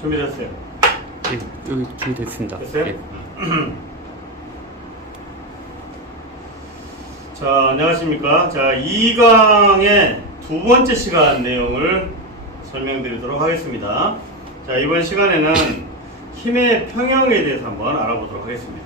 준비됐어요? 네, 여기 준비됐습니다. 됐어요? 네. 자, 안녕하십니까. 자, 2강의 두 번째 시간 내용을 설명드리도록 하겠습니다. 자, 이번 시간에는 힘의 평형에 대해서 한번 알아보도록 하겠습니다.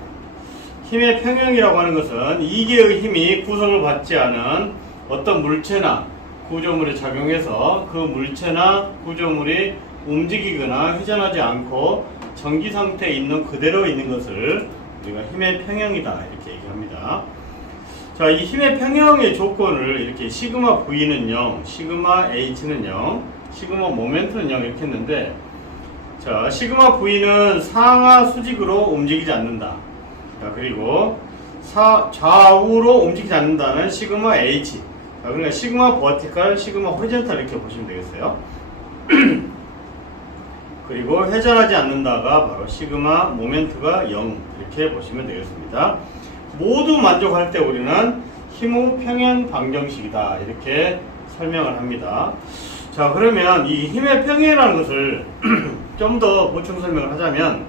힘의 평형이라고 하는 것은 이계의 힘이 구성을 받지 않은 어떤 물체나 구조물에 작용해서 그 물체나 구조물이 움직이거나 회전하지 않고 정지 상태에 있는 그대로 있는 것을 우리가 힘의 평형이다 이렇게 얘기합니다. 자, 이 힘의 평형의 조건을 이렇게 시그마 V는 0, 시그마 H는 0, 시그마 모멘트는 0 이렇게 했는데, 자, 시그마 V는 상하 수직으로 움직이지 않는다. 자, 그리고 좌우로 움직이지 않는다는 시그마 H. 자, 그러니까 시그마 버티컬, 시그마 호리젠탈 이렇게 보시면 되겠어요. 그리고 회전하지 않는다가 바로 시그마 모멘트가 0 이렇게 보시면 되겠습니다. 모두 만족할 때 우리는 힘의 평형 방정식이다 이렇게 설명을 합니다. 자, 그러면 이 힘의 평형이라는 것을 좀 더 보충 설명을 하자면,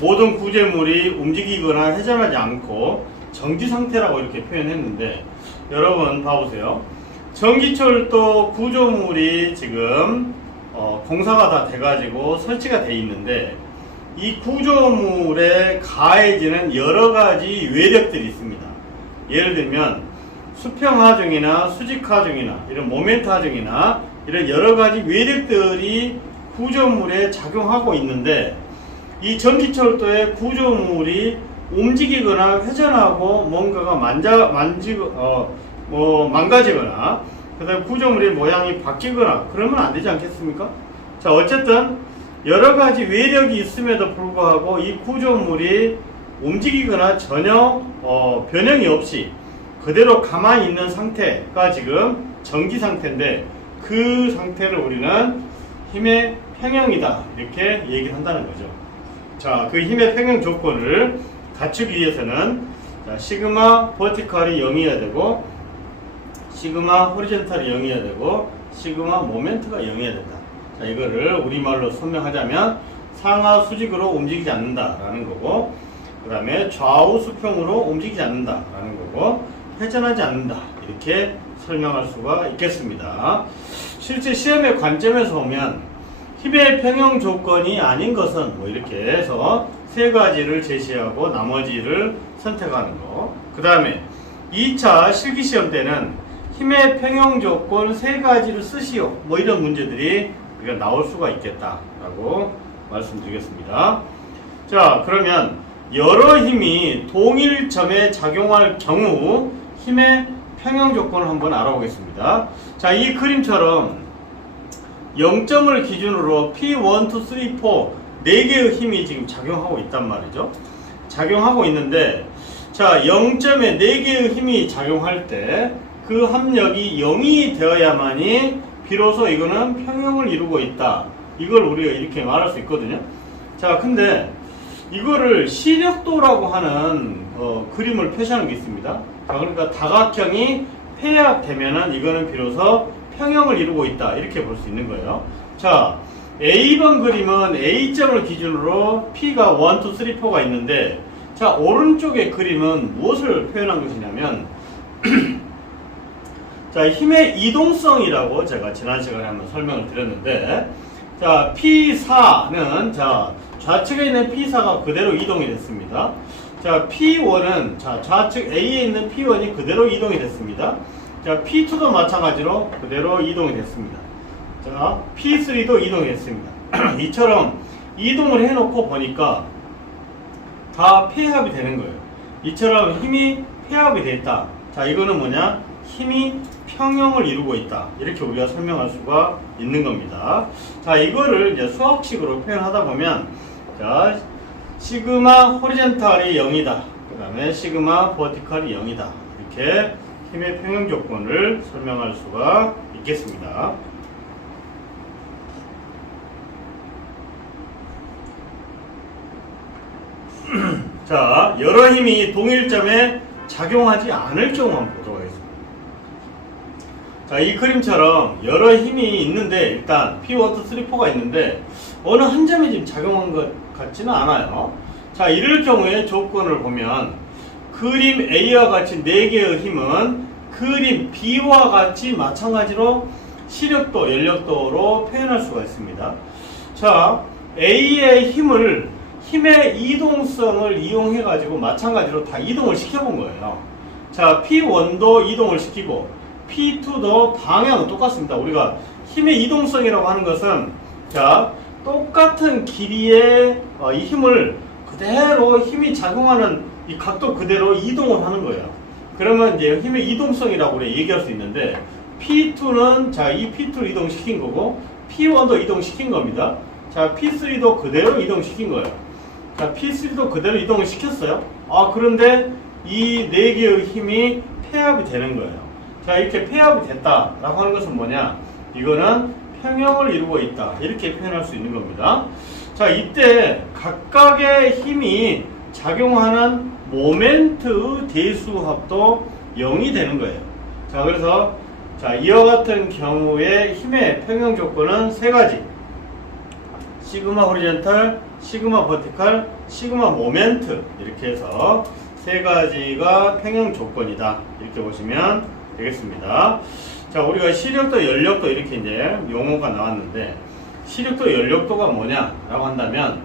모든 구조물이 움직이거나 회전하지 않고 정지 상태라고 이렇게 표현했는데, 여러분 봐보세요. 전기철도 구조물이 지금 공사가 다 돼가지고 설치가 돼 있는데, 이 구조물에 가해지는 여러가지 외력들이 있습니다. 예를 들면 수평 하중이나 수직 하중이나 이런 모멘트 하중이나 이런 여러가지 외력들이 구조물에 작용하고 있는데, 이 전기철도의 구조물이 움직이거나 회전하고 뭔가가 망가지거나 그 다음에 구조물의 모양이 바뀌거나 그러면 안 되지 않겠습니까? 자, 어쨌든 여러가지 외력이 있음에도 불구하고 이 구조물이 움직이거나 전혀 변형이 없이 그대로 가만히 있는 상태가 지금 정지 상태인데, 그 상태를 우리는 힘의 평형이다 이렇게 얘기를 한다는 거죠. 자, 그 힘의 평형 조건을 갖추기 위해서는, 자, 시그마 버티컬이 0이어야 되고, 시그마 호리젠탈이 0이어야 되고, 시그마 모멘트가 0이어야 된다. 자, 이거를 우리말로 설명하자면 상하 수직으로 움직이지 않는다라는 거고, 그 다음에 좌우 수평으로 움직이지 않는다라는 거고, 회전하지 않는다 이렇게 설명할 수가 있겠습니다. 실제 시험의 관점에서 보면 힘의 평형 조건이 아닌 것은 뭐 이렇게 해서 세 가지를 제시하고 나머지를 선택하는 거. 그 다음에 2차 실기시험 때는 힘의 평형 조건 세 가지를 쓰시오. 뭐 이런 문제들이 우리가 나올 수가 있겠다라고 말씀드리겠습니다. 자, 그러면 여러 힘이 동일점에 작용할 경우 힘의 평형 조건을 한번 알아보겠습니다. 자, 이 그림처럼 0점을 기준으로 P1, 2, 3, 4 4개의 힘이 지금 작용하고 있단 말이죠. 작용하고 있는데, 자, 0점에 4개의 힘이 작용할 때 그 합력이 0이 되어야만이 비로소 이거는 평형을 이루고 있다. 이걸 우리가 이렇게 말할 수 있거든요. 자, 근데 이거를 시력도라고 하는 그림을 표시하는 게 있습니다. 자, 그러니까 다각형이 폐합되면은 이거는 비로소 평형을 이루고 있다 이렇게 볼 수 있는 거예요. 자, A번 그림은 A점을 기준으로 P가 1, 2, 3, 4가 있는데, 자, 오른쪽의 그림은 무엇을 표현한 것이냐면 자, 힘의 이동성이라고 제가 지난 시간에 한번 설명을 드렸는데, 자, P4는 자, 좌측에 있는 P4가 그대로 이동이 됐습니다. 자, P1은 자, 좌측 A에 있는 P1이 그대로 이동이 됐습니다. 자, P2도 마찬가지로 그대로 이동이 됐습니다. 자, P3도 이동이 됐습니다. 이처럼 이동을 해놓고 보니까 다 폐합이 되는 거예요. 이처럼 힘이 폐합이 됐다. 자, 이거는 뭐냐? 힘이 평형을 이루고 있다. 이렇게 우리가 설명할 수가 있는 겁니다. 자, 이거를 이제 수학식으로 표현하다 보면, 자, 시그마 호리젠탈이 0이다. 그 다음에 시그마 버티컬이 0이다. 이렇게 힘의 평형 조건을 설명할 수가 있겠습니다. 자, 여러 힘이 동일점에 작용하지 않을 경우 한번 보도록 하겠습니다. 자, 이 그림처럼 여러 힘이 있는데 일단 P1, 2, 3, 4가 있는데 어느 한 점이 지금 작용한 것 같지는 않아요. 자, 이럴 경우에 조건을 보면 그림 A와 같이 4개의 힘은 그림 B와 같이 마찬가지로 시력도, 연력도로 표현할 수가 있습니다. 자, A의 힘의 이동성을 이용해 가지고 마찬가지로 다 이동을 시켜본 거예요. 자, P1도 이동을 시키고 P2도 방향은 똑같습니다. 우리가 힘의 이동성이라고 하는 것은 자, 똑같은 길이의 이 힘을 그대로 힘이 작용하는 이 각도 그대로 이동을 하는 거예요. 그러면 이제 힘의 이동성이라고 우리 얘기할 수 있는데 P2는 자, 이 P2를 이동시킨 거고 P1도 이동시킨 겁니다. 자, P3도 그대로 이동시킨 거예요. 자, P3도 그대로 이동을 시켰어요. 아, 그런데 이 4개의 힘이 폐합이 되는 거예요. 자, 이렇게 폐합이 됐다라고 하는 것은 뭐냐? 이거는 평형을 이루고 있다. 이렇게 표현할 수 있는 겁니다. 자, 이때 각각의 힘이 작용하는 모멘트 대수합도 0이 되는 거예요. 자, 그래서 자, 이와 같은 경우에 힘의 평형 조건은 3가지. 시그마 호리젠탈, 시그마 버티칼, 시그마 모멘트 이렇게 해서 3가지가 평형 조건이다. 이렇게 보시면 되겠습니다. 자, 우리가 시력도, 연력도 이렇게 이제 용어가 나왔는데 시력도, 연력도가 뭐냐라고 한다면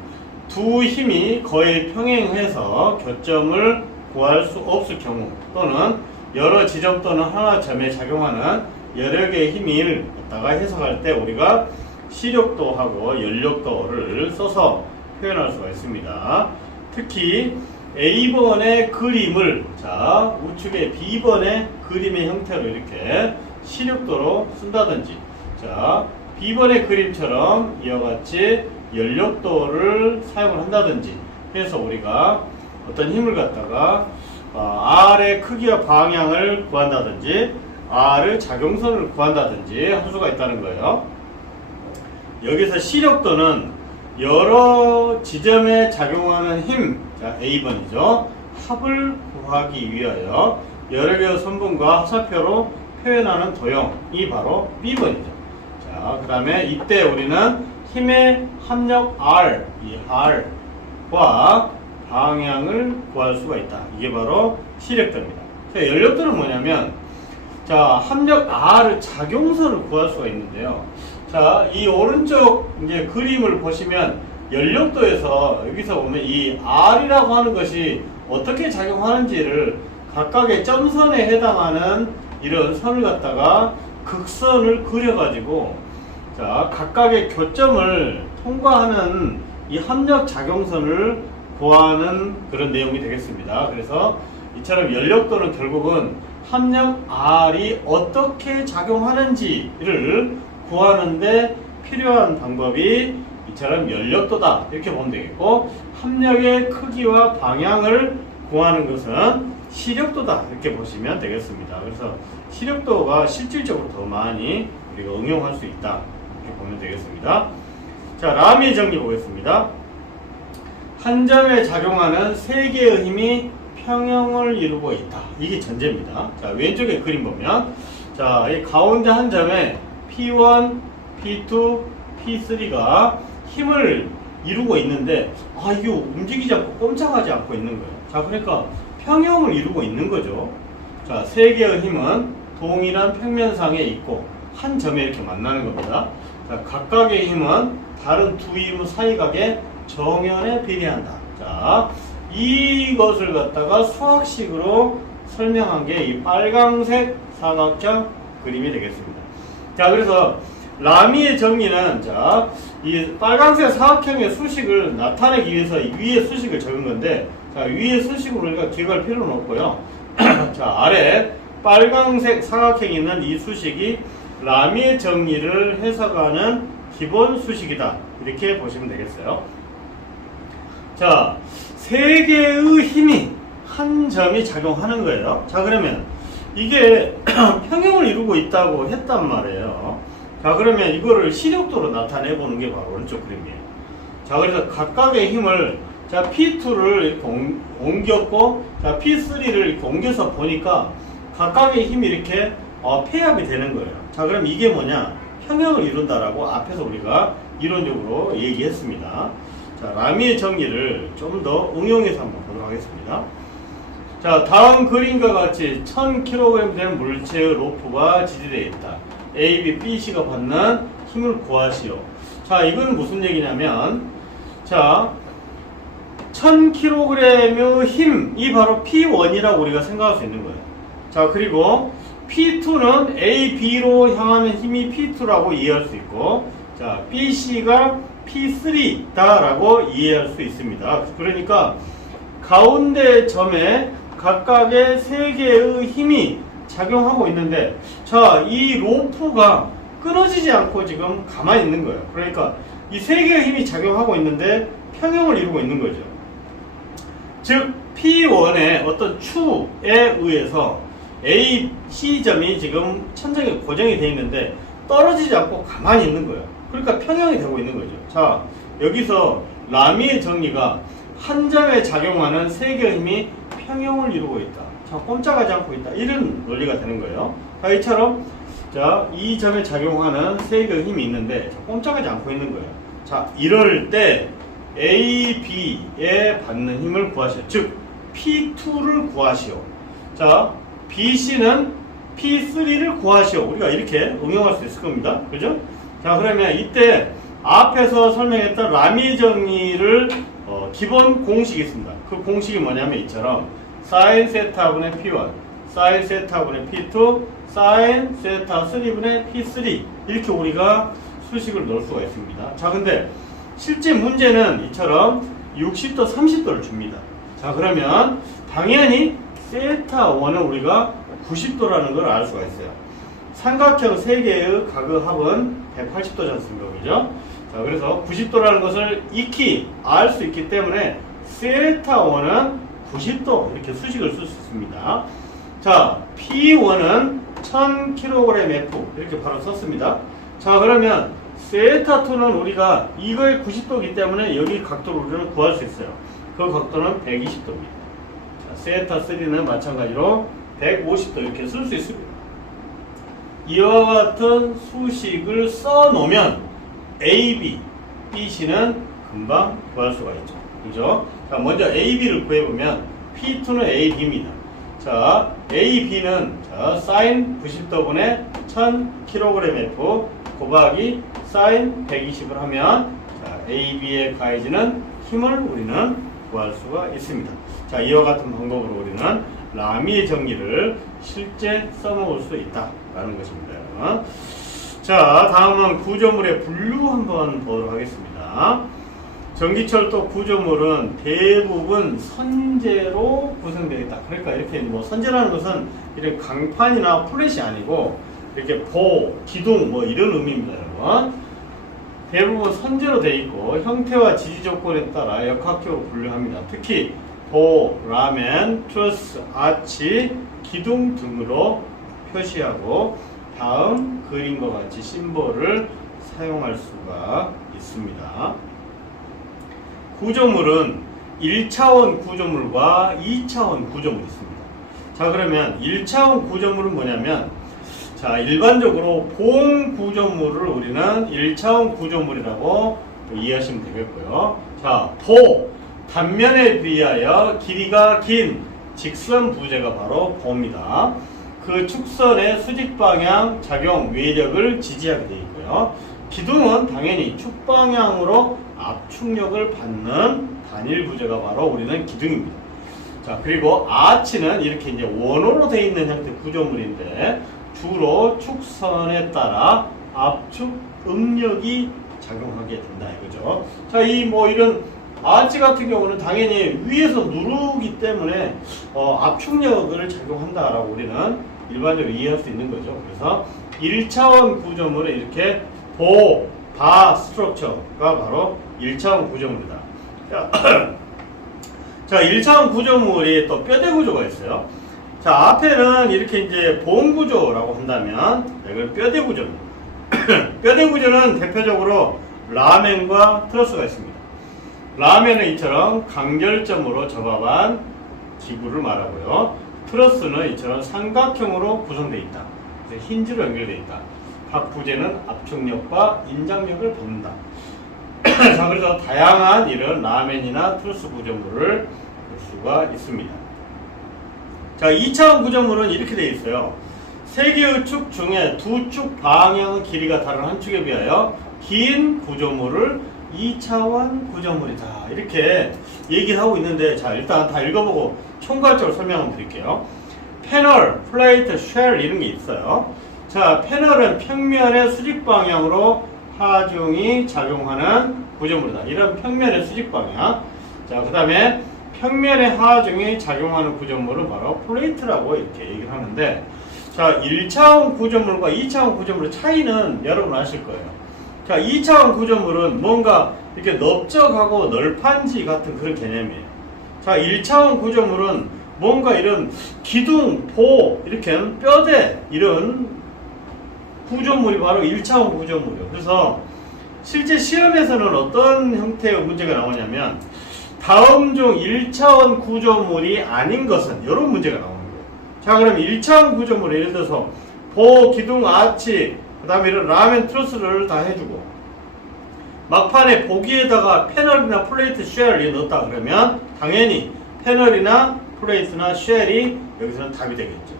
두 힘이 거의 평행해서 교점을 구할 수 없을 경우 또는 여러 지점 또는 하나 점에 작용하는 여러 개의 힘을 갖다가 해석할 때 우리가 시력도하고 연력도를 써서 표현할 수가 있습니다. 특히 A번의 그림을 자, 우측에 B번의 그림의 형태로 이렇게 시력도로 쓴다든지 자, B번의 그림처럼 이와 같이 연력도를 사용을 한다든지 해서 우리가 어떤 힘을 갖다가 R의 크기와 방향을 구한다든지 R의 작용선을 구한다든지 할 수가 있다는 거예요. 여기서 시력도는 여러 지점에 작용하는 힘, 자, A번이죠. 합을 구하기 위하여 여러 개의 선분과 화살표로 표현하는 도형이 바로 B번이죠. 자, 그 다음에 이때 우리는 힘의 합력 R, 이 R과 방향을 구할 수가 있다. 이게 바로 시력도입니다. 자, 연력도는 뭐냐면 자, 합력 R의 작용선을 구할 수가 있는데요. 자, 이 오른쪽 이제 그림을 보시면 연력도에서 여기서 보면 이 R이라고 하는 것이 어떻게 작용하는지를 각각의 점선에 해당하는 이런 선을 갖다가 극선을 그려가지고 자, 각각의 교점을 통과하는 이 합력 작용선을 구하는 그런 내용이 되겠습니다. 그래서 이처럼 연력도는 결국은 합력 R이 어떻게 작용하는지를 구하는데 필요한 방법이 이처럼 연력도다 이렇게 보면 되겠고 합력의 크기와 방향을 구하는 것은 시력도다 이렇게 보시면 되겠습니다. 그래서 시력도가 실질적으로 더 많이 우리가 응용할 수 있다 이렇게 보면 되겠습니다. 자, 라미의 정리 보겠습니다. 한 점에 작용하는 3개의 힘이 평형을 이루고 있다. 이게 전제입니다. 자, 왼쪽에 그림 보면 자, 이 가운데 한 점에 P1, P2, P3가 힘을 이루고 있는데 이게 움직이지 않고 꼼짝하지 않고 있는 거예요. 자, 그러니까 평형을 이루고 있는 거죠. 자, 3개의 힘은 동일한 평면상에 있고 한 점에 이렇게 만나는 겁니다. 자, 각각의 힘은 다른 두 힘 사이각의 정연에 비례한다. 자, 이것을 갖다가 수학식으로 설명한 게 이 빨강색 사각형 그림이 되겠습니다. 자, 그래서 라미의 정리는 자, 이 빨간색 사각형의 수식을 나타내기 위해서 이 위에 수식을 적은 건데 자, 위에 수식을 우리가 기억할 필요는 없고요. 자, 아래 빨간색 사각형이 있는 이 수식이 라미의 정리를 해석하는 기본 수식이다. 이렇게 보시면 되겠어요. 자, 3개의 힘이 한 점이 작용하는 거예요. 자, 그러면 이게 평형을 이루고 있다고 했단 말이에요. 자, 그러면 이거를 시력도로 나타내 보는 게 바로 오른쪽 그림이에요. 자, 그래서 각각의 힘을 자, P2를 이렇게 옮겼고 자, P3를 이렇게 옮겨서 보니까 각각의 힘이 이렇게 폐합이 되는 거예요. 자, 그럼 이게 뭐냐? 평형을 이룬다라고 앞에서 우리가 이론적으로 얘기했습니다. 자, 라미의 정리를 좀 더 응용해서 한번 보도록 하겠습니다. 자, 다음 그림과 같이 1000kg 되는 물체의 로프가 지지되어 있다. A, B, B, C가 받는 힘을 구하시오. 자, 이건 무슨 얘기냐면, 자, 1000kg의 힘이 바로 P1이라고 우리가 생각할 수 있는 거예요. 자, 그리고 P2는 A, B로 향하는 힘이 P2라고 이해할 수 있고, 자, B, C가 P3다라고 이해할 수 있습니다. 그러니까 가운데 점에 각각의 세 개의 힘이 작용하고 있는데, 자, 이 로프가 끊어지지 않고 지금 가만히 있는 거예요. 그러니까 이 세 개의 힘이 작용하고 있는데 평형을 이루고 있는 거죠. 즉 P1의 어떤 추에 의해서 A, C점이 지금 천장에 고정이 되어 있는데 떨어지지 않고 가만히 있는 거예요. 그러니까 평형이 되고 있는 거죠. 자, 여기서 라미의 정리가 한 점에 작용하는 세 개의 힘이 평형을 이루고 있다. 자, 꼼짝하지 않고 있다. 이런 논리가 되는 거예요. 자, 이처럼 자, 이 점에 작용하는 세 개의 힘이 있는데 꼼짝하지 않고 있는 거예요. 자, 이럴 때 A, B에 받는 힘을 구하시오. 즉 P2를 구하시오. 자, B, C는 P3를 구하시오. 우리가 이렇게 응용할 수 있을 겁니다. 그죠? 자, 그러면 이때 앞에서 설명했던 라미 정리를 기본 공식이 있습니다. 그 공식이 뭐냐면 이처럼 sin 세타분의 P1, sin 세타분의 P2, sin 세타 3분의 P3 이렇게 우리가 수식을 넣을 수가 있습니다. 자, 근데 실제 문제는 이처럼 60도, 30도를 줍니다. 자, 그러면 당연히 세타 1은 우리가 90도라는 걸 알 수가 있어요. 삼각형 3개의 각의 합은 180도지 않습니까? 그죠? 자, 그래서 90도라는 것을 익히 알 수 있기 때문에 세타 1은 90도 이렇게 수식을 쓸 수 있습니다. 자, P1은 1000kgF 이렇게 바로 썼습니다. 자, 그러면 세타 2는 우리가 이거의 90도이기 때문에 여기 각도를 우리는 구할 수 있어요. 그 각도는 120도입니다. 자, 세타 3는 마찬가지로 150도 이렇게 쓸 수 있습니다. 이와 같은 수식을 써놓으면 A, B, B, C는 금방 구할 수가 있죠. 그죠? 자, 먼저 A, B를 구해보면 P2는 A, B입니다. 자, A, B는 자, sin 90도분의 1000kgF 곱하기 sin 120을 하면 자, A, B에 가해지는 힘을 우리는 구할 수가 있습니다. 자, 이와 같은 방법으로 우리는 라미의 정리를 실제 써먹을 수 있다라는 것입니다. 자, 다음은 구조물의 분류 한번 보도록 하겠습니다. 전기철도 구조물은 대부분 선재로 구성되어 있다. 그러니까 이렇게 뭐 선재라는 것은 이런 강판이나 플랫이 아니고 이렇게 보, 기둥 뭐 이런 의미입니다, 여러분. 대부분 선재로 되어 있고 형태와 지지 조건에 따라 역학적으로 분류합니다. 특히 보, 라멘, 트러스, 아치, 기둥 등으로 표시하고 다음 그림과 같이 심볼을 사용할 수가 있습니다. 구조물은 1차원 구조물과 2차원 구조물이 있습니다. 자, 그러면 1차원 구조물은 뭐냐면 자, 일반적으로 봉 구조물을 우리는 1차원 구조물이라고 이해하시면 되겠고요. 자, 보, 단면에 비하여 길이가 긴 직선 부재가 바로 보입니다. 그 축선의 수직 방향 작용 외력을 지지하게 되어 있고요. 기둥은 당연히 축방향으로 압축력을 받는 단일 부재가 바로 우리는 기둥입니다. 자, 그리고 아치는 이렇게 이제 원호로 되어 있는 형태 구조물인데 주로 축선에 따라 압축 응력이 작용하게 된다 이거죠. 자, 이 뭐 이런 아치 같은 경우는 당연히 위에서 누르기 때문에 압축력을 작용한다라고 우리는 일반적으로 이해할 수 있는 거죠. 그래서 1차원 구조물은 이렇게 보, 바 스트럭처가 바로 1차원 구조물이다. 자, 1차원 구조물이 또 뼈대 구조가 있어요. 자, 앞에는 이렇게 이제 보험 구조라고 한다면 이건 뼈대 구조입니다. 뼈대 구조는 대표적으로 라멘과 트러스가 있습니다. 라멘은 이처럼 간결점으로 접합한 기구를 말하고요. 트러스는 이처럼 삼각형으로 구성되어 있다. 그래서 힌지로 연결되어 있다. 각 부재는 압축력과 인장력을 받는다. 자, 그래서 다양한 이런 라멘이나 트러스 구조물을 볼 수가 있습니다. 자, 2차원 구조물은 이렇게 되어 있어요. 세 개의 축 중에 두 축 방향의 길이가 다른 한 축에 비하여 긴 구조물을 2차원 구조물이다. 이렇게 얘기를 하고 있는데, 자, 일단 다 읽어보고 총괄적으로 설명을 드릴게요. 패널, 플레이트, 쉘 이런 게 있어요. 자, 패널은 평면의 수직 방향으로 하중이 작용하는 구조물이다. 이런 평면의 수직 방향. 자, 그 다음에 평면의 하중이 작용하는 구조물은 바로 플레이트라고 이렇게 얘기를 하는데, 자, 1차원 구조물과 2차원 구조물의 차이는 여러분 아실 거예요. 자, 2차원 구조물은 뭔가 이렇게 넓적하고 널판지 같은 그런 개념이에요. 자, 1차원 구조물은 뭔가 이런 기둥, 보, 이렇게 뼈대 이런 구조물이 바로 1차원 구조물이에요. 그래서 실제 시험에서는 어떤 형태의 문제가 나오냐면 다음 중 1차원 구조물이 아닌 것은 이런 문제가 나오는 거예요. 자, 그럼 1차원 구조물 예를 들어서 보, 기둥, 아치, 그 다음에 이런 라멘 트러스를 다 해주고 막판에 보기에다가 패널이나 플레이트, 쉘을 넣었다 그러면 당연히 패널이나 플레이트나 쉘이 여기서는 답이 되겠죠.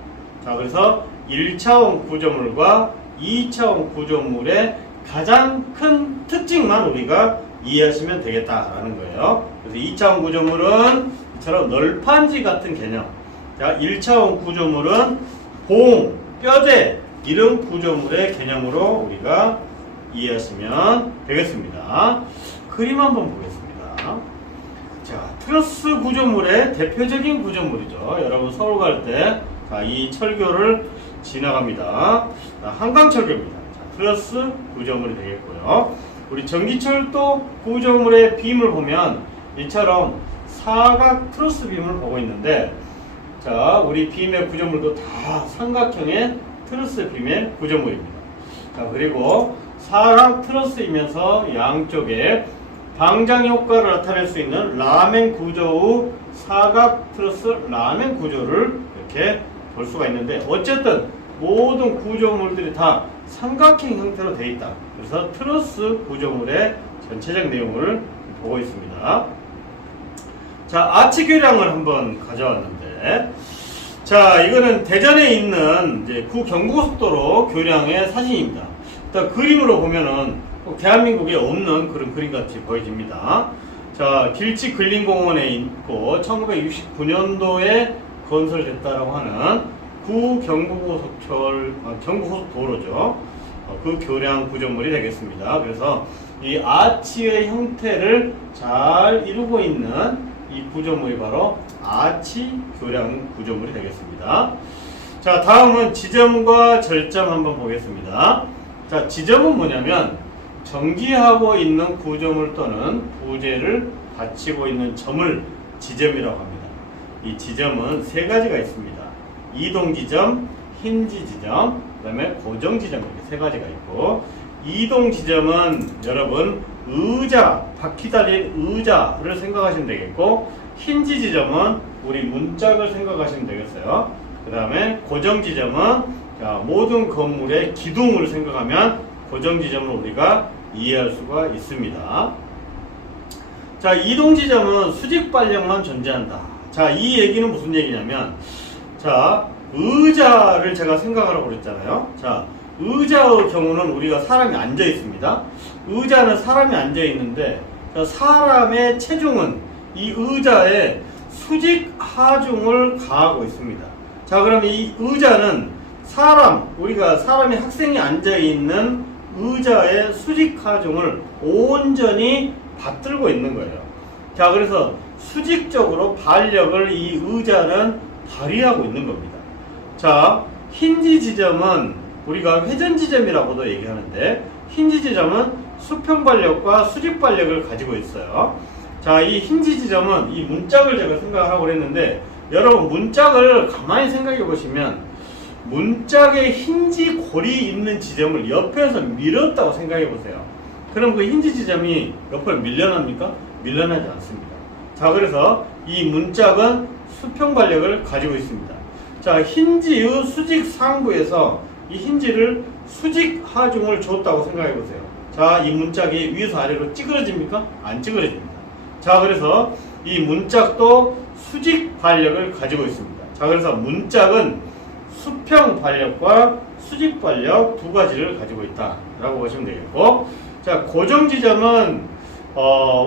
자, 그래서 1차원 구조물과 2차원 구조물의 가장 큰 특징만 우리가 이해하시면 되겠다라는 거예요. 그래서 2차원 구조물은 이처럼 널판지 같은 개념. 자, 1차원 구조물은 봉, 뼈대 이런 구조물의 개념으로 우리가 이해하시면 되겠습니다. 그림 한번 보겠습니다. 자, 트러스 구조물의 대표적인 구조물이죠. 여러분 서울 갈 때 이 철교를 지나갑니다. 한강철교입니다. 자, 트러스 구조물이 되겠고요. 우리 전기철도 구조물의 빔을 보면 이처럼 사각 트러스 빔을 보고 있는데, 자, 우리 빔의 구조물도 다 삼각형의 트러스 빔의 구조물입니다. 자, 그리고 사각 트러스이면서 양쪽에 방장 효과를 나타낼 수 있는 라멘 구조의 사각 트러스 라멘 구조를 이렇게 볼 수가 있는데, 어쨌든 모든 구조물들이 다 삼각형 형태로 되어 있다. 그래서 트러스 구조물의 전체적 내용을 보고 있습니다. 자, 아치 교량을 한번 가져왔는데, 자, 이거는 대전에 있는 이제 구경부고속도로 교량의 사진입니다. 일단 그림으로 보면은 대한민국에 없는 그런 그림 같이 보여집니다. 자, 길치 근린공원에 있고 1969년도에 건설됐다라고 하는 경부고속도로죠. 그 교량 구조물이 되겠습니다. 그래서 이 아치의 형태를 잘 이루고 있는 이 구조물이 바로 아치 교량 구조물이 되겠습니다. 자, 다음은 지점과 절점 한번 보겠습니다. 자, 지점은 뭐냐면 전기하고 있는 구조물 또는 부재를 받치고 있는 점을 지점이라고 합니다. 이 지점은 세 가지가 있습니다. 이동 지점, 힌지 지점, 그 다음에 고정 지점 이렇게 세 가지가 있고, 이동 지점은 여러분 의자, 바퀴 달린 의자를 생각하시면 되겠고, 힌지 지점은 우리 문짝을 생각하시면 되겠어요. 그 다음에 고정 지점은 모든 건물의 기둥을 생각하면 고정 지점을 우리가 이해할 수가 있습니다. 자, 이동 지점은 수직 발력만 존재한다. 자, 이 얘기는 무슨 얘기냐면, 자, 의자를 제가 생각하라고 그랬잖아요. 자, 의자의 경우는 우리가 사람이 앉아 있습니다. 의자는 사람이 앉아 있는데, 사람의 체중은 이 의자에 수직 하중을 가하고 있습니다. 자, 그럼 이 의자는 우리가 사람이 학생이 앉아 있는 의자의 수직 하중을 온전히 받들고 있는 거예요. 자, 그래서 수직적으로 발력을 이 의자는 발휘하고 있는 겁니다. 자, 힌지 지점은 우리가 회전 지점이라고도 얘기하는데, 힌지 지점은 수평 발력과 수직 발력을 가지고 있어요. 자, 이 힌지 지점은 이 문짝을 제가 생각하라고 했는데, 여러분 문짝을 가만히 생각해 보시면 문짝에 힌지 골이 있는 지점을 옆에서 밀었다고 생각해 보세요. 그럼 그 힌지 지점이 옆으로 밀려납니까? 밀려나지 않습니다. 자, 그래서 이 문짝은 수평 발력을 가지고 있습니다. 자, 힌지의 수직 상부에서 이 힌지를 수직 하중을 줬다고 생각해 보세요. 자, 이 문짝이 위에서 아래로 찌그러집니까? 안 찌그러집니다. 자, 그래서 이 문짝도 수직 반력을 가지고 있습니다. 자, 그래서 문짝은 수평 반력과 수직 반력 두 가지를 가지고 있다라고 보시면 되겠고, 자, 고정 지점은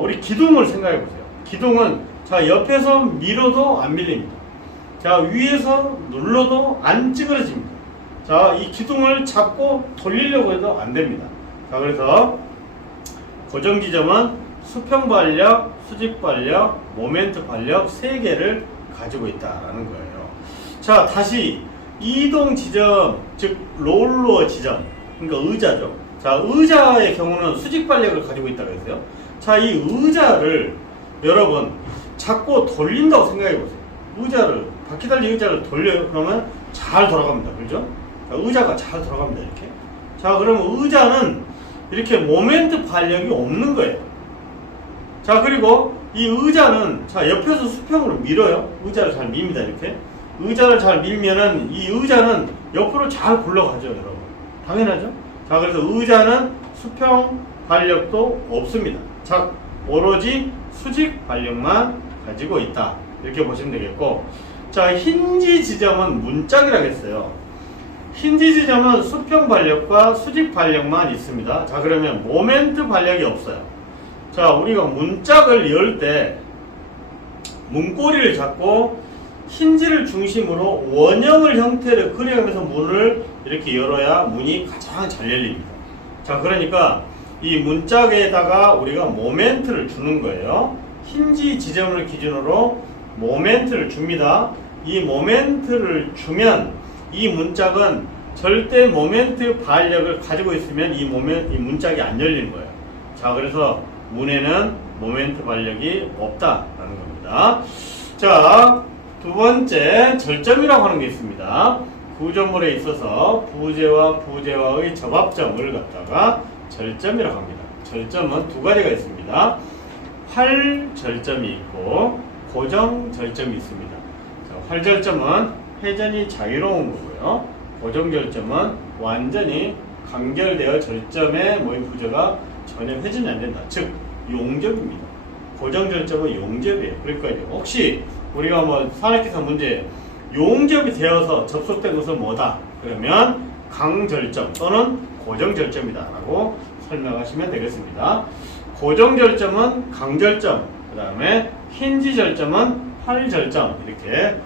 우리 기둥을 생각해 보세요. 기둥은 자, 옆에서 밀어도 안 밀립니다. 자, 위에서 눌러도 안 찌그러집니다. 자, 이 기둥을 잡고 돌리려고 해도 안 됩니다. 자, 그래서 고정 지점은 수평 반력, 수직 반력, 모멘트 반력 세 개를 가지고 있다라는 거예요. 자, 다시 이동 지점, 즉 롤러 지점, 그러니까 의자죠. 자, 의자의 경우는 수직 반력을 가지고 있다고 했어요. 자, 이 의자를 여러분 잡고 돌린다고 생각해 보세요. 의자를, 바퀴 달린 의자를 돌려요. 그러면 잘 돌아갑니다. 그죠? 자, 의자가 잘 돌아갑니다. 이렇게. 자, 그러면 의자는 이렇게 모멘트 반력이 없는 거예요. 자, 그리고 이 의자는 자, 옆에서 수평으로 밀어요. 의자를 잘 밉니다. 이렇게. 의자를 잘 밀면은 이 의자는 옆으로 잘 굴러가죠, 여러분. 당연하죠? 자, 그래서 의자는 수평 반력도 없습니다. 자, 오로지 수직 반력만 가지고 있다. 이렇게 보시면 되겠고, 자, 힌지 지점은 문짝이라고 했어요. 힌지 지점은 수평 반력과 수직 반력만 있습니다. 자, 그러면 모멘트 반력이 없어요. 자, 우리가 문짝을 열 때 문고리를 잡고 힌지를 중심으로 원형을 형태를 그려가면서 문을 이렇게 열어야 문이 가장 잘 열립니다. 자, 그러니까 이 문짝에다가 우리가 모멘트를 주는 거예요. 힌지 지점을 기준으로 모멘트를 줍니다. 이 모멘트를 주면 이 문짝은 절대 모멘트 반력을 가지고 있으면 이 문짝이 안 열리는 거예요. 자, 그래서 문에는 모멘트 반력이 없다라는 겁니다. 자, 두 번째 절점이라고 하는 게 있습니다. 구조물에 있어서 부재와 부재와의 접합점을 갖다가 절점이라고 합니다. 절점은 두 가지가 있습니다. 활절점이 있고 고정절점이 있습니다. 자, 활절점은 회전이 자유로운 거고요. 고정절점은 완전히 간결되어 절점의 모임 부재가 전혀 회전이 안 된다. 즉 용접입니다. 고정절점은 용접이에요. 그러니까 혹시 우리가 뭐 산업기사 문제 용접이 되어서 접속된 것은 뭐다? 그러면 강절점 또는 고정절점이다 라고 설명하시면 되겠습니다. 고정절점은 강절점, 그 다음에 힌지절점은 활절점, 이렇게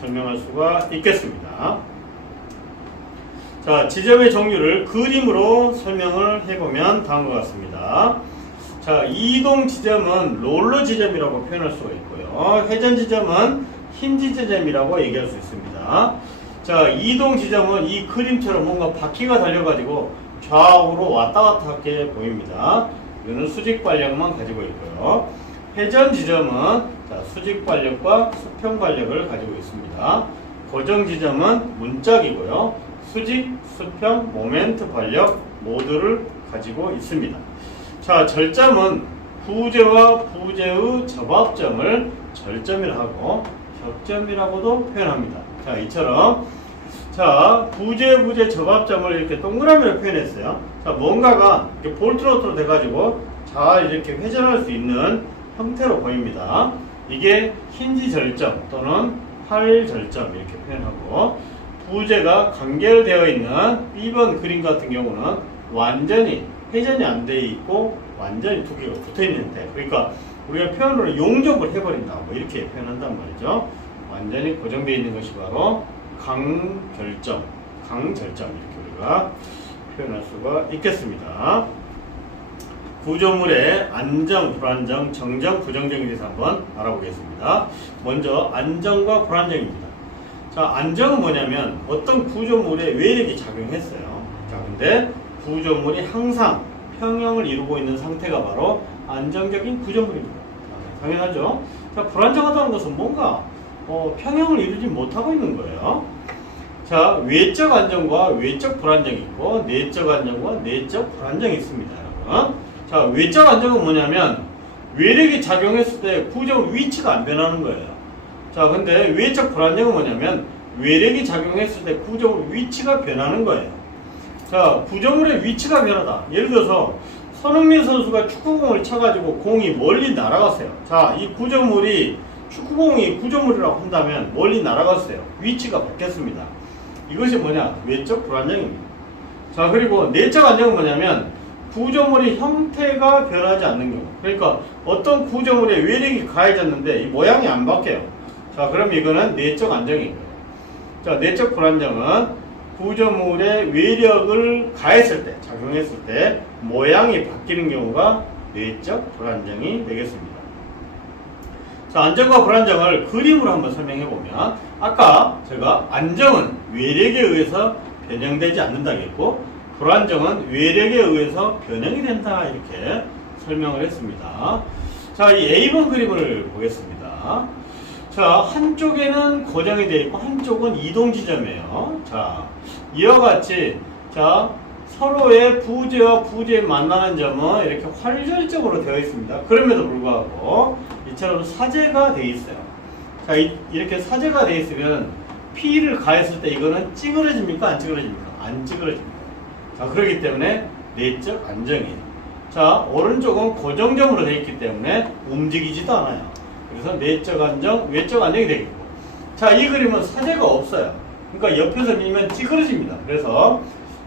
설명할 수가 있겠습니다. 자, 지점의 종류를 그림으로 설명을 해보면 다음과 같습니다. 자, 이동 지점은 롤러 지점이라고 표현할 수가 있고요. 회전 지점은 힌지 지점이라고 얘기할 수 있습니다. 자, 이동 지점은 이 그림처럼 뭔가 바퀴가 달려가지고 좌우로 왔다 갔다 하게 보입니다. 이거는 수직 반력만 가지고 있고요. 회전 지점은 자, 수직 반력과 수평 반력을 가지고 있습니다. 고정 지점은 문짝이고요. 수직, 수평, 모멘트 반력 모두를 가지고 있습니다. 자, 절점은 부재와 부재의 접합점을 절점이라 하고 접점이라고도 표현합니다. 자, 이처럼 자, 부재 접합점을 이렇게 동그라미로 표현했어요. 자, 뭔가가 이렇게 볼트로트로 돼가지고 잘 이렇게 회전할 수 있는 형태로 보입니다. 이게 힌지 절점 또는 활절점 이렇게 표현하고, 부재가 간결되어 있는 B번 그림 같은 경우는 완전히 회전이 안 돼 있고 완전히 두 개가 붙어 있는데, 그러니까 우리가 표현으로 용접을 해버린다 뭐 이렇게 표현한단 말이죠. 완전히 고정되어 있는 것이 바로 강절점 이렇게 우리가 표현할 수가 있겠습니다. 구조물의 안정, 불안정, 정정, 부정정에 대해서 한번 알아보겠습니다. 먼저 안정과 불안정입니다. 자, 안정은 뭐냐면 어떤 구조물에 외력이 작용했어요. 자, 근데 구조물이 항상 평형을 이루고 있는 상태가 바로 안정적인 구조물입니다. 당연하죠. 자, 불안정하다는 것은 뭔가 평형을 이루지 못하고 있는 거예요. 자, 외적 안정과 외적 불안정이 있고 내적 안정과 내적 불안정이 있습니다, 여러분. 자, 외적 안정은 뭐냐면 외력이 작용했을 때 구조물 위치가 안 변하는 거예요. 자, 근데 외적 불안정은 뭐냐면 외력이 작용했을 때 구조물 위치가 변하는 거예요. 자, 구조물의 위치가 변하다. 예를 들어서 손흥민 선수가 축구공을 쳐가지고 공이 멀리 날아갔어요. 자, 이 구조물이 축구공이 구조물이라고 한다면 멀리 날아갔어요. 위치가 바뀌었습니다. 이것이 뭐냐? 외적 불안정입니다. 자, 그리고 내적 안정은 뭐냐면 구조물의 형태가 변하지 않는 경우. 그러니까 어떤 구조물에 외력이 가해졌는데 이 모양이 안 바뀌어요. 자, 그럼 이거는 내적 안정인 거예요. 자, 내적 불안정은 구조물에 외력을 가했을 때, 작용했을 때 모양이 바뀌는 경우가 내적 불안정이 되겠습니다. 자, 안정과 불안정을 그림으로 한번 설명해 보면 아까 제가 안정은 외력에 의해서 변형되지 않는다고 했고 불안정은 외력에 의해서 변형이 된다 이렇게 설명을 했습니다. 자, 이 A번 그림을 보겠습니다. 자, 한쪽에는 고정이 되어 있고 한쪽은 이동 지점이에요. 자, 이와 같이 자 서로의 부재와 부재 만나는 점은 이렇게 활절적으로 되어 있습니다. 그럼에도 불구하고 이처럼 사제가 되어 있어요. 자, 이렇게 사제가 되어 있으면 P를 가했을 때 이거는 찌그러집니까? 안 찌그러집니까? 안 찌그러집니다. 자, 그렇기 때문에 내적 안정이에요. 자, 오른쪽은 고정점으로 되어 있기 때문에 움직이지도 않아요. 그래서 내적 안정, 외적 안정이 되겠고. 자, 이 그림은 사제가 없어요. 그러니까 옆에서 밀면 찌그러집니다. 그래서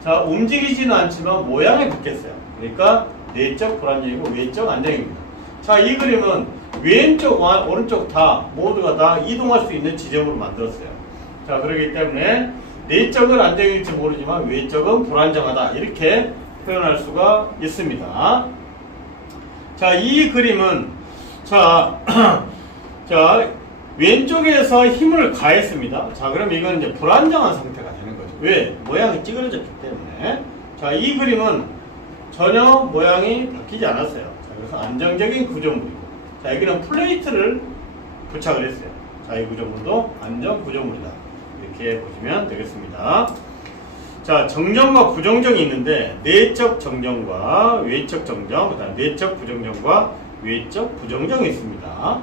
자, 움직이지는 않지만 모양이 바뀌었어요. 그러니까 내적 불안정이고 외적 안정입니다. 자, 이 그림은 왼쪽, 오른쪽 다 모두가 다 이동할 수 있는 지점으로 만들었어요. 자, 그렇기 때문에 내적은 안정일지 모르지만 외적은 불안정하다 이렇게 표현할 수가 있습니다. 자, 이 그림은 자, 자, 왼쪽에서 힘을 가했습니다. 자, 그럼 이건 이제 불안정한 상태가 되는 거죠. 왜? 모양이 찌그러졌기 때문에. 자, 이 그림은 전혀 모양이 바뀌지 않았어요. 자, 그래서 안정적인 구조물이고. 자, 여기는 플레이트를 부착을 했어요. 자, 이 구조물도 안정 구조물이다. 이렇게 보시면 되겠습니다. 자, 정정과 부정정이 있는데 내적 정정과 외적 정정, 그 다음 내적 부정정과 외적 부정정이 있습니다.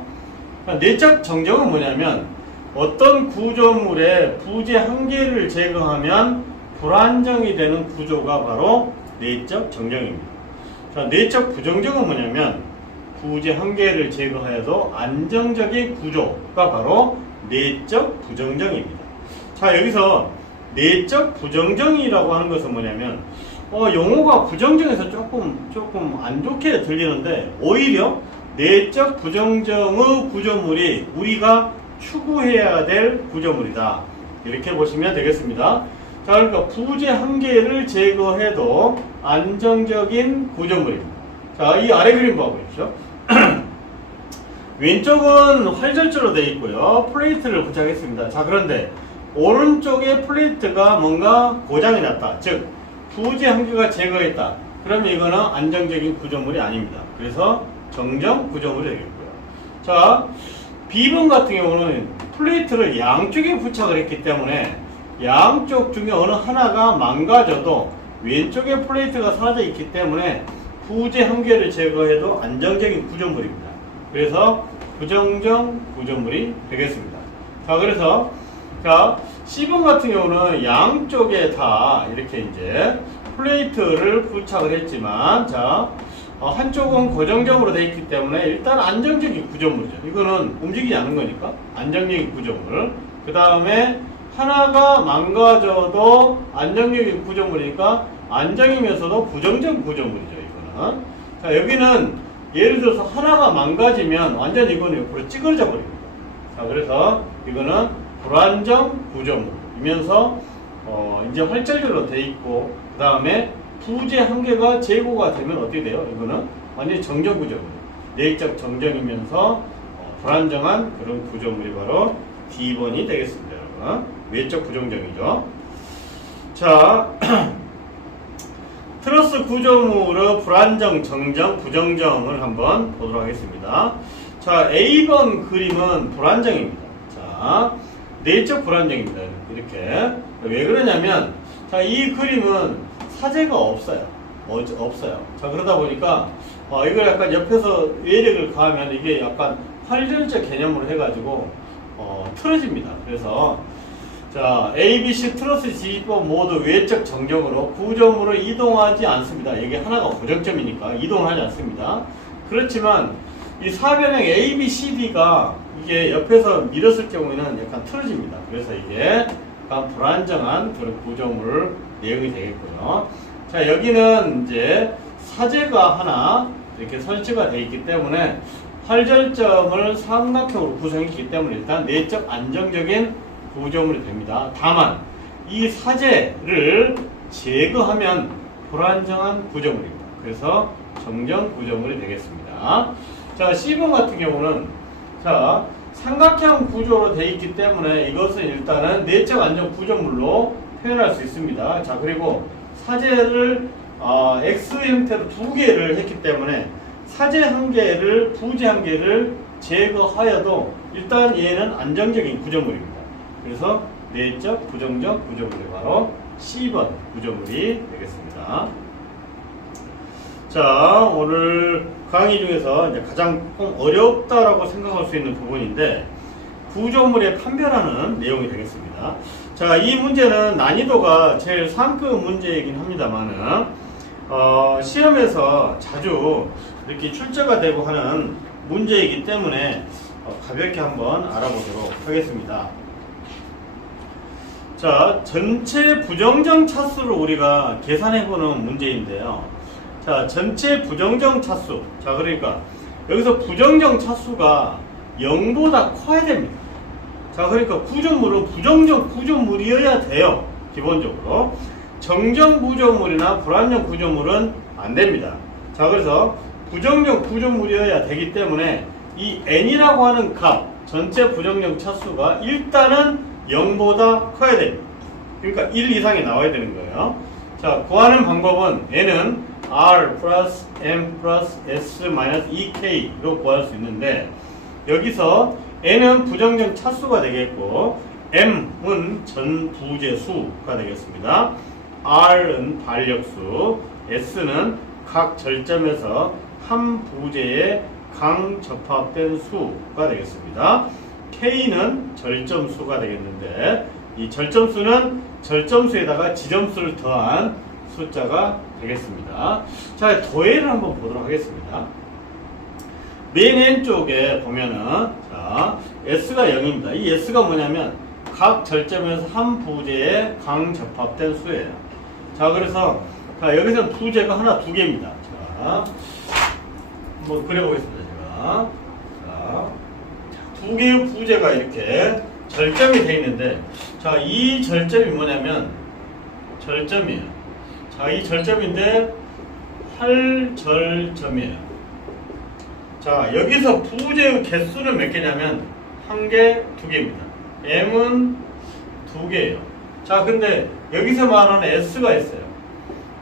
내적 정정은 뭐냐면 어떤 구조물의 부재 한 개를 제거하면 불안정이 되는 구조가 바로 내적 정정입니다. 자, 내적 부정정은 뭐냐면 부재 한 개를 제거하여도 안정적인 구조가 바로 내적 부정정입니다. 자, 여기서 내적 부정정이라고 하는 것은 뭐냐면 용어가 부정정에서 조금 안 좋게 들리는데 오히려 내적 부정정의 구조물이 우리가 추구해야 될 구조물이다. 이렇게 보시면 되겠습니다. 자, 그러니까 부재 한 개를 제거해도 안정적인 구조물입니다. 자, 이 아래 그림 봐보십시오. 왼쪽은 활절제로 되어 있고요. 플레이트를 부착했습니다. 자, 그런데 오른쪽에 플레이트가 뭔가 고장이 났다. 즉, 부재 한 개가 제거했다. 그러면 이거는 안정적인 구조물이 아닙니다. 그래서 정정 구조물이 되겠고요. 자, B번 같은 경우는 플레이트를 양쪽에 부착을 했기 때문에 양쪽 중에 어느 하나가 망가져도 왼쪽에 플레이트가 사라져 있기 때문에 부재 한 개를 제거해도 안정적인 구조물입니다. 그래서 부정정 구조물이 되겠습니다. 자, 그래서 자, C번 같은 경우는 양쪽에 다 이렇게 이제 플레이트를 부착을 했지만 자, 한쪽은 고정적으로 되어 있기 때문에 일단 안정적인 구조물이죠. 이거는 움직이지 않는 거니까 안정적인 구조물. 그 다음에 하나가 망가져도 안정적인 구조물이니까 안정이면서도 부정적 구조물이죠. 이거는. 자, 여기는 예를 들어서 하나가 망가지면 완전 이거는 옆으로 찌그러져 버립니다. 자, 그래서 이거는 불안정 구조물이면서 이제 활절절로 되어 있고 그 다음에 부재 한 개가 제거가 되면 어떻게 돼요? 이거는 완전히 정정 구조물. 내적 정정이면서 불안정한 그런 구조물이 바로 D번이 되겠습니다. 여러분. 외적 부정정이죠. 자, 트러스 구조물의 불안정, 정정, 부정정을 한번 보도록 하겠습니다. 자, A번 그림은 불안정입니다. 자, 내적 불안정입니다. 이렇게. 왜 그러냐면, 자, 이 그림은 사제가 없어요. 없어요. 자, 그러다 보니까, 이걸 약간 옆에서 외력을 가하면 이게 약간 활절제 개념으로 해가지고, 틀어집니다. 그래서, 자, ABC 트러스 지지법 모두 외적 정정으로 구조물을 이동하지 않습니다. 여기 하나가 고정점이니까 이동하지 않습니다. 그렇지만 이 사변형 ABCD가 이게 옆에서 밀었을 경우에는 약간 틀어집니다. 그래서 이게 약간 불안정한 그런 구조물 내용이 되겠고요. 자, 여기는 이제 사제가 하나 이렇게 설치가 되어 있기 때문에 활절점을 삼각형으로 구성했기 때문에 일단 내적 안정적인 구조물이 됩니다. 다만 이 사제를 제거하면 불안정한 구조물입니다. 그래서 정정 구조물이 되겠습니다. 자, C번 같은 경우는 자, 삼각형 구조로 되어 있기 때문에 이것은 일단은 내적 안정 구조물로 표현할 수 있습니다. 자, 그리고 사제를 X 형태로 두 개를 했기 때문에 사제 한 개를 부재 한 개를 제거하여도 일단 얘는 안정적인 구조물입니다. 그래서 내적 부정적 구조물이 바로 C번 구조물이 되겠습니다. 자, 오늘 강의 중에서 이제 가장 좀 어렵다라고 생각할 수 있는 부분인데 구조물의 판별하는 내용이 되겠습니다. 자, 이 문제는 난이도가 제일 상급 문제이긴 합니다만은 시험에서 자주 이렇게 출제가 되고 하는 문제이기 때문에 가볍게 한번 알아보도록 하겠습니다. 자, 전체 부정정 차수를 우리가 계산해보는 문제인데요. 자, 전체 부정정 차수. 자, 그러니까 여기서 부정정 차수가 0보다 커야 됩니다. 자, 그러니까 구조물은 부정정 구조물이어야 돼요. 기본적으로. 정정 구조물이나 불안정 구조물은 안 됩니다. 자, 그래서 부정정 구조물이어야 되기 때문에 이 n이라고 하는 값, 전체 부정정 차수가 일단은 0보다 커야 됩니다. 그러니까 1 이상이 나와야 되는 거예요. 자, 구하는 방법은 n은 r 플러스 m 플러스 s 마이너스 2k로 구할 수 있는데 여기서 n은 부정정 차수가 되겠고 m은 전부재수가 되겠습니다. r은 반력수, s는 각 절점에서 한 부재에 강접합된 수가 되겠습니다. k는 절점수가 되겠는데 이 절점수는 절점수에다가 지점수를 더한 숫자가 되겠습니다. 자, 더해를 한번 보도록 하겠습니다. 맨 왼쪽에 보면은 자, s가 0입니다. 이 s가 뭐냐면 각 절점에서 한 부재에 강접합된 수예요. 자, 그래서 자, 여기서는 부재가 하나 두 개입니다. 자, 한번 그려보겠습니다. 제가 자, 두 개의 부재가 이렇게 절점이 되어 있는데 자, 이 절점이 뭐냐면 절점이에요. 자, 이 절점인데 활절점이에요. 자, 여기서 부재의 개수는 몇 개냐면 한 개, 두 개입니다. m은 두 개예요. 자, 근데 여기서 말하는 s가 있어요.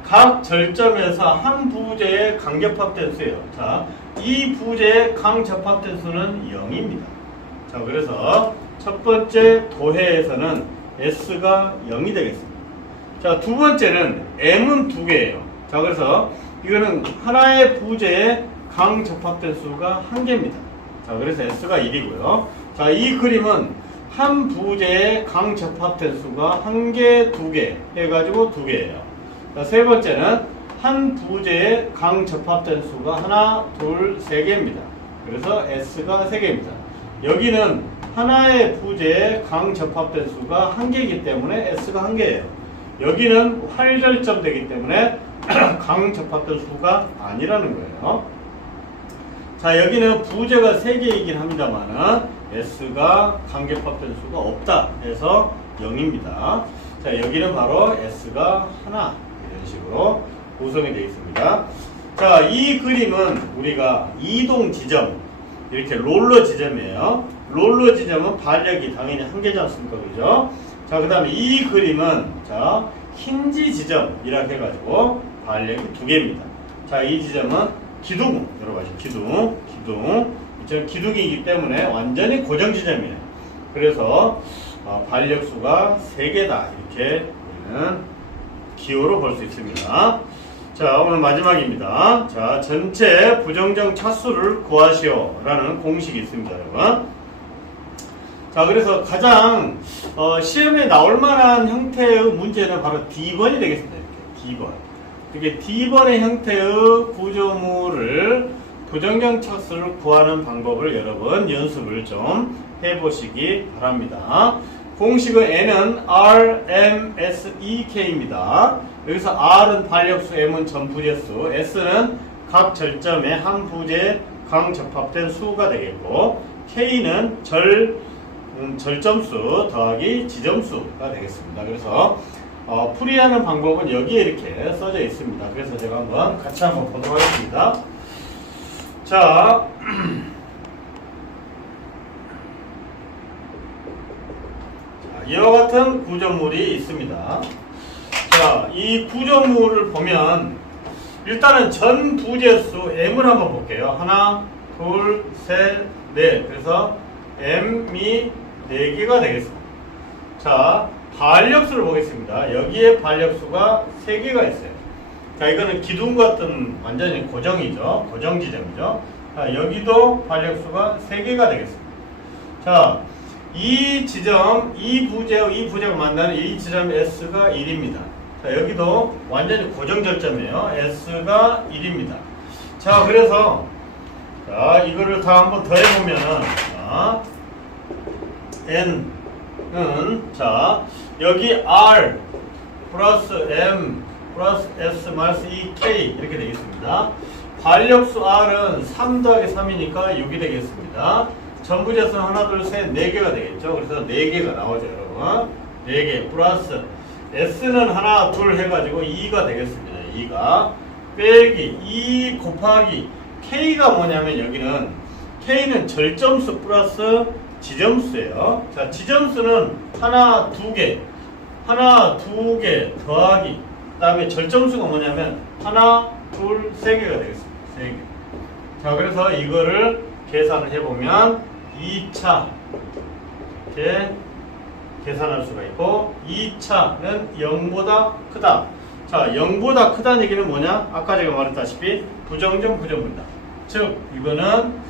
각 절점에서 한 부재에 강접합된 수예요. 자, 이 부재에 강접합된 수는 0입니다. 자, 그래서 첫 번째 도해에서는 s가 0이 되겠습니다. 자, 두 번째는 m은 두 개예요. 자, 그래서 이거는 하나의 부재에 강접합된 수가 한 개입니다. 자, 그래서 s가 1이고요. 자, 이 그림은 한 부재에 강접합된 수가 한 개, 두 개 해가지고 두 개예요. 자, 세 번째는 한 부재에 강접합된 수가 하나, 둘, 세 개입니다. 그래서 s가 세 개입니다. 여기는 하나의 부재에 강접합된 수가 한 개이기 때문에 s가 한 개예요. 여기는 활절점 되기 때문에 강접합된 수가 아니라는 거예요. 자, 여기는 부재가 3개이긴 합니다만은 s가 강접합된 수가 없다 해서 0입니다. 자, 여기는 바로 s가 하나 이런 식으로 구성이 되어 있습니다. 자, 이 그림은 우리가 이동 지점 이렇게 롤러 지점이에요. 롤러 지점은 반력이 당연히 한 개지 않습니까? 그죠? 자, 그 다음에 이 그림은 자, 힌지 지점이라고 해가지고 반력이 두 개입니다. 자, 이 지점은 기둥, 여러 가지 기둥. 이처럼 기둥이기 때문에 완전히 고정 지점이에요. 그래서 반력수가 3개다 이렇게 우리는 기호로 볼 수 있습니다. 자, 오늘 마지막입니다. 자, 전체 부정정 차수를 구하시오 라는 공식이 있습니다, 여러분. 자, 그래서 가장 시험에 나올 만한 형태의 문제는 바로 D번이 되겠습니다. 이렇게 D번. 이게 D번의 형태의 구조물을 부정경 차수를 구하는 방법을 여러분 연습을 좀 해보시기 바랍니다. 공식은 N은 R, M, S, E, K입니다. 여기서 R은 반력수, M은 전부재수, S는 각 절점에 한 부재에 강접합된 수가 되겠고, K는 절점수 더하기 지점수가 되겠습니다. 그래서 풀이하는 방법은 여기에 이렇게 써져 있습니다. 그래서 제가 한번 같이 한번 보도록 하겠습니다. 자, 이와 같은 구조물이 있습니다. 자, 이 구조물을 보면 일단은 전 부재수 M을 한번 볼게요. 하나, 둘, 셋, 넷. 그래서 M이 4개가 되겠습니다. 자, 반력수를 보겠습니다. 여기에 반력수가 3개가 있어요. 자, 이거는 기둥 같은 완전히 고정이죠. 고정 지점이죠. 자, 여기도 반력수가 3개가 되겠습니다. 자, 이 지점, 이 부재가 만나는 이 지점 S가 1입니다. 자, 여기도 완전히 고정 절점이에요. S가 1입니다. 자, 그래서 자, 이거를 다 한번 더 해보면 자, N은 자, 여기 R 플러스 M 플러스 S 마이너스 2K 이렇게 되겠습니다. 반력수 R은 3 더하기 3이니까 6이 되겠습니다. 전부재수는 하나, 둘, 셋, 4개가 되겠죠. 그래서 4개가 나오죠, 여러분. 4개 플러스 S는 하나, 둘 해가지고 2가 되겠습니다. 2가 빼기 2 곱하기 K가 뭐냐면 여기는 K는 절점수 플러스 지점수예요. 자, 지점수는 하나, 2개, 하나, 2개 더하기 그 다음에 절점수가 뭐냐면 하나, 둘, 3개가 되겠습니다. 3개. 자, 그래서 이거를 계산을 해보면 2차 이렇게 계산할 수가 있고 2차는 0보다 크다. 자, 0보다 크다는 얘기는 뭐냐? 아까 제가 말했다시피 부정정 구조물이다. 즉 이거는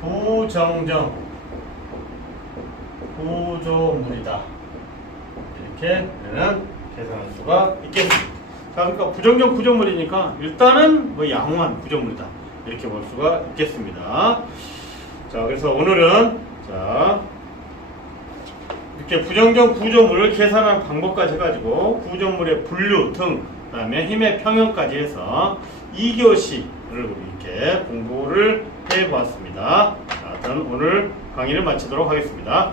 부정정 구조물이다. 이렇게 우리는 계산할 수가 있겠습니다. 자, 그러니까 부정정 구조물이니까 일단은 뭐 양호한 구조물이다. 이렇게 볼 수가 있겠습니다. 자, 그래서 오늘은 자 이렇게 부정정 구조물을 계산하는 방법까지 해가지고 구조물의 분류 등 그다음에 힘의 평형까지 해서 2교시를 이렇게 공부를 해보았습니다. 자, 저는 오늘 강의를 마치도록 하겠습니다.